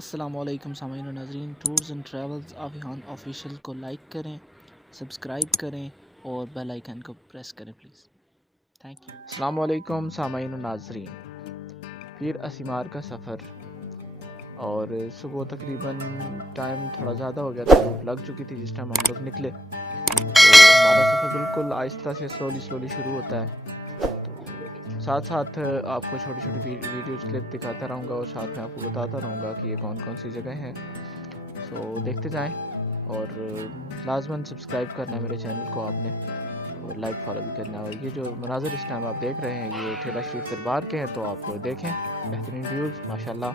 अस्सलामुअलैकुम सामीन और नाज़रीन, टूर्स एंड ट्रैवल्स अभियान ऑफिशियल को लाइक करें, सब्सक्राइब करें और बेल आइकन को प्रेस करें प्लीज़। Thank you. अस्सलामुअलैकुम सामीन और नाज़रीन, फिर असीमार का सफ़र। और सुबह तकरीबन टाइम थोड़ा ज़्यादा हो गया था, धूप लग चुकी थी जिस टाइम हम लोग निकले। तो हमारा सफ़र बिल्कुल आहिस्ता से स्लोली शुरू होता है। तो साथ साथ आपको छोटी छोटी वीडियोज़ क्लिप दिखाता रहूँगा और साथ में आपको बताता रहूँगा कि ये कौन कौन सी जगह हैं। सो देखते जाएं और लाजमन सब्सक्राइब करना है मेरे चैनल को आपने, और लाइक फॉलो भी करना है। और ये जो मनाज़र इस टाइम आप देख रहे हैं ये ठेला शरीफ दरबार के हैं, तो आप देखें बेहतरीन व्यूज़ माशाल्लाह।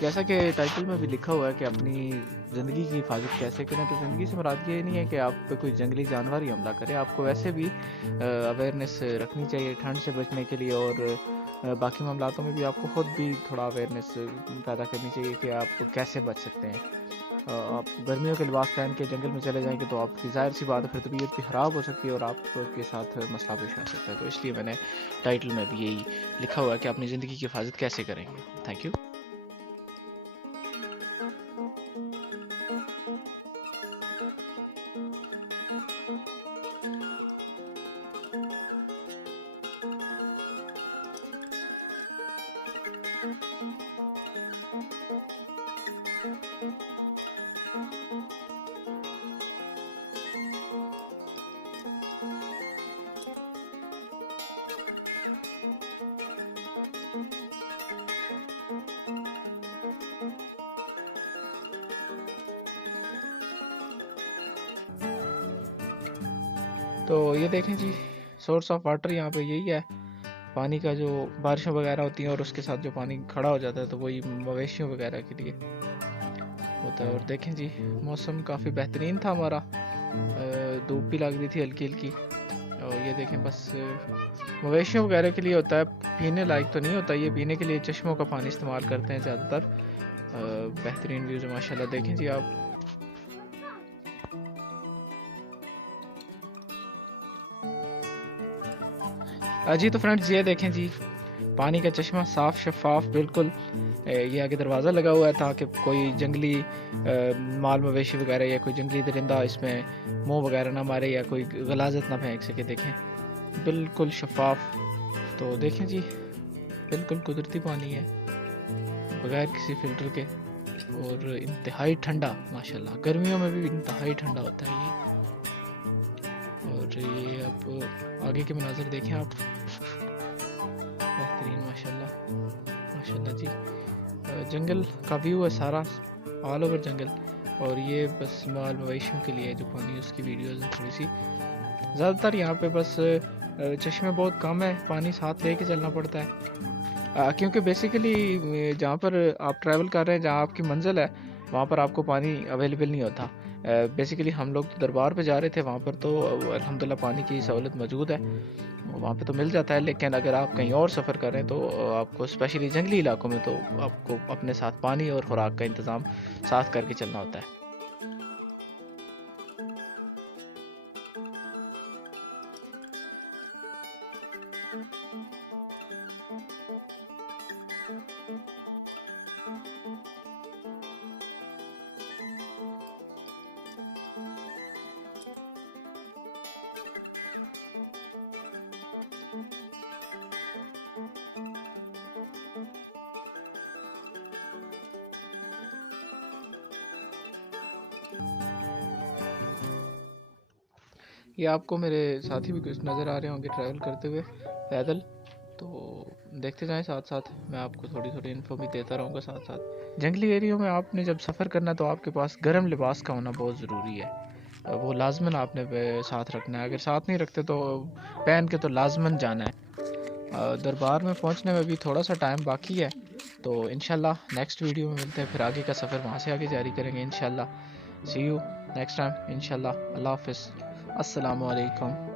जैसा कि टाइटल में भी लिखा हुआ है कि अपनी ज़िंदगी की हिफाजत कैसे करें, तो ज़िंदगी से मुराद ये नहीं है कि आप पे कोई जंगली जानवर ही हमला करे। आपको वैसे भी अवेयरनेस रखनी चाहिए ठंड से बचने के लिए, और बाकी मामलों में भी आपको ख़ुद भी थोड़ा अवेयरनेस पैदा करनी चाहिए कि आप कैसे बच सकते हैं। आप गर्मियों के लिबास पहन के जंगल में चले जाएंगे तो आपकी ज़ाहिर सी बात है फिर तबीयत भी ख़राब हो सकती है और आपके साथ मसला पेश आ सकता है। तो इसलिए मैंने टाइटल में भी यही लिखा हुआ है कि अपनी ज़िंदगी की हिफाजत कैसे करेंगे। Thank you. तो ये देखें जी, सोर्स ऑफ वाटर यहाँ पे यही है। पानी का जो बारिशें वगैरह होती हैं और उसके साथ जो पानी खड़ा हो जाता है तो वही मवेशियों वगैरह के लिए होता है। और देखें जी, मौसम काफ़ी बेहतरीन था हमारा, धूप भी लग रही थी हल्की हल्की। और ये देखें बस मवेशियों वगैरह के लिए होता है, पीने लायक तो नहीं होता। ये पीने के लिए चश्मों का पानी इस्तेमाल करते हैं ज़्यादातर। बेहतरीन व्यूज़ माशाल्लाह। देखें जी आप, जी तो फ्रेंड्स ये देखें जी, पानी का चश्मा साफ़ शफाफ बिल्कुल। ये आगे दरवाज़ा लगा हुआ है ताकि कोई जंगली माल मवेशी वगैरह या कोई जंगली दरिंदा इसमें मुंह वगैरह ना मारे या कोई गलाजत ना फेंक सके। देखें बिल्कुल शफाफ। तो देखें जी, बिल्कुल कुदरती पानी है बगैर किसी फ़िल्टर के, और इंतहाई ठंडा माशाल्लाह। गर्मियों में भी इंतहाई ठंडा होता है ये। और ये आप आगे के मनाज़र देखें आप, बेहतरीन माशाल्लाह जी। जंगल का व्यू है सारा, ऑल ओवर जंगल। और ये बस माल मवेशियों के लिए जो पानी उसकी वीडियोज़ हैं थोड़ी सी। ज़्यादातर यहाँ पे बस चश्मे बहुत कम है, पानी साथ लेके चलना पड़ता है, क्योंकि बेसिकली जहाँ पर आप ट्रैवल कर रहे हैं, जहाँ आपकी मंजिल है, वहाँ पर आपको पानी अवेलेबल नहीं होता। बेसिकली हम लोग तो दरबार पे जा रहे थे, वहाँ पर तो अल्हम्दुलिल्लाह पानी की सहूलत मौजूद है, वहाँ पे तो मिल जाता है। लेकिन अगर आप कहीं और सफ़र कर रहे हैं तो आपको स्पेशली जंगली इलाकों में तो आपको अपने साथ पानी और खुराक का इंतज़ाम साथ करके चलना होता है। ये आपको मेरे साथी भी कुछ नज़र आ रहे होंगे ट्रैवल करते हुए पैदल, तो देखते जाएं साथ साथ। मैं आपको थोड़ी थोड़ी इन्फो भी देता रहूँगा साथ साथ। जंगली एरिया में आपने जब सफ़र करना तो आपके पास गर्म लिबास का होना बहुत ज़रूरी है, वो लाजमन आपने साथ रखना है। अगर साथ नहीं रखते तो पहन के तो लाजमन जाना है। दरबार में पहुंचने में भी थोड़ा सा टाइम बाकी है, तो इंशाल्लाह नेक्स्ट वीडियो में मिलते हैं, फिर आगे का सफ़र वहाँ से आगे जारी करेंगे इंशाल्लाह। सी यू नेक्स्ट टाइम इंशाल्लाह। अल्लाह हाफ़िज़। अस्सलामु अलैकुम।